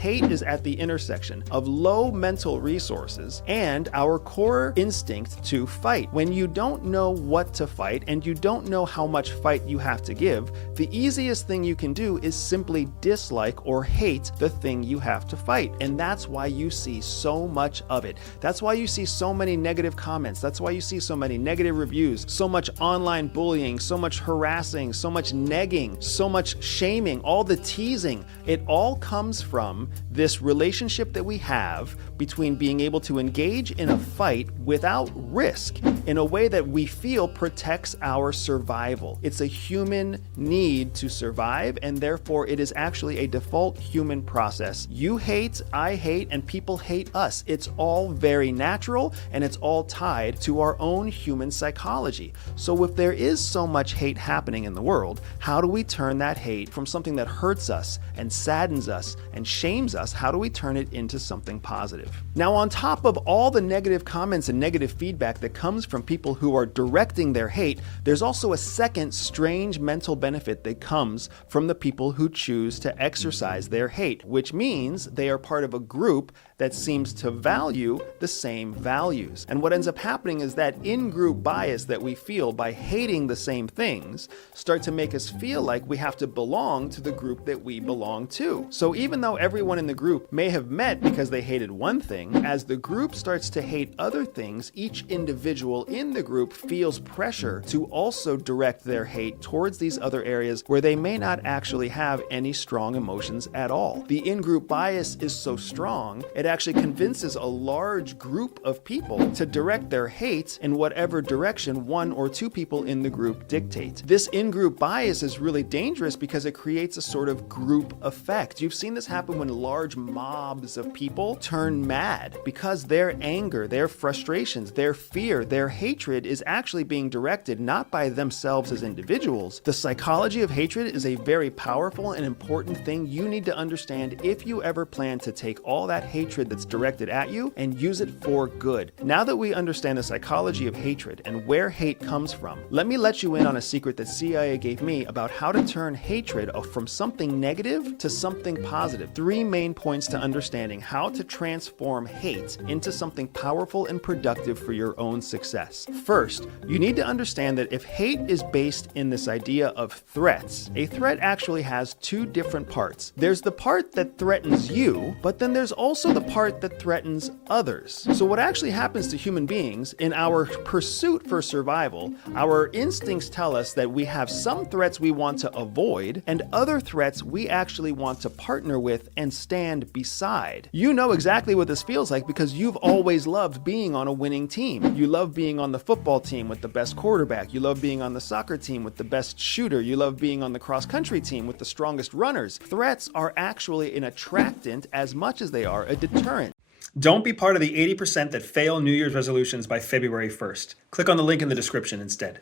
Hate is at the intersection of low mental resources and our core instinct to fight. When you don't know what to fight and you don't know how much fight you have to give, the easiest thing you can do is simply dislike or hate the thing you have to fight. And that's why you see so much of it. That's why you see so many negative comments. That's why you see so many negative reviews, so much online bullying, so much harassing, so much negging, so much shaming, all the teasing. It all comes from this relationship that we have between being able to engage in a fight without risk in a way that we feel protects our survival. It's a human need to survive, and therefore it is actually a default human process. You hate, I hate, and people hate us. It's all very natural, and it's all tied to our own human psychology. So if there is so much hate happening in the world, how do we turn that hate from something that hurts us and saddens us and shames us? How do we turn it into something positive? Now, on top of all the negative comments and negative feedback that comes from people who are directing their hate, there's also a second strange mental benefit that comes from the people who choose to exercise their hate, which means they are part of a group that seems to value the same values. And what ends up happening is that in-group bias that we feel by hating the same things start to make us feel like we have to belong to the group that we belong to. So even though everyone in the group may have met because they hated one thing, as the group starts to hate other things, each individual in the group feels pressure to also direct their hate towards these other areas where they may not actually have any strong emotions at all. The in-group bias is so strong, it actually convinces a large group of people to direct their hate in whatever direction one or two people in the group dictate. This in-group bias is really dangerous because it creates a sort of group effect. You've seen this happen when large mobs of people turn mad because their anger, their frustrations, their fear, their hatred is actually being directed not by themselves as individuals. The psychology of hatred is a very powerful and important thing you need to understand if you ever plan to take all that hatred that's directed at you and use it for good. Now that we understand the psychology of hatred and where hate comes from, let me let you in on a secret that CIA gave me about how to turn hatred from something negative to something positive. 3 main points to understanding how to transform hate into something powerful and productive for your own success. First, you need to understand that if hate is based in this idea of threats, a threat actually has 2 different parts. There's the part that threatens you, but then there's also the part that threatens others. So what actually happens to human beings in our pursuit for survival, our instincts tell us that we have some threats we want to avoid and other threats we actually want to partner with and stand beside. You know exactly what this feels like because you've always loved being on a winning team. You love being on the football team with the best quarterback. You love being on the soccer team with the best shooter. You love being on the cross-country team with the strongest runners. Threats are actually an attractant as much as they are a deterrent. Don't be part of the 80% that fail New Year's resolutions by February 1st. Click on the link in the description instead.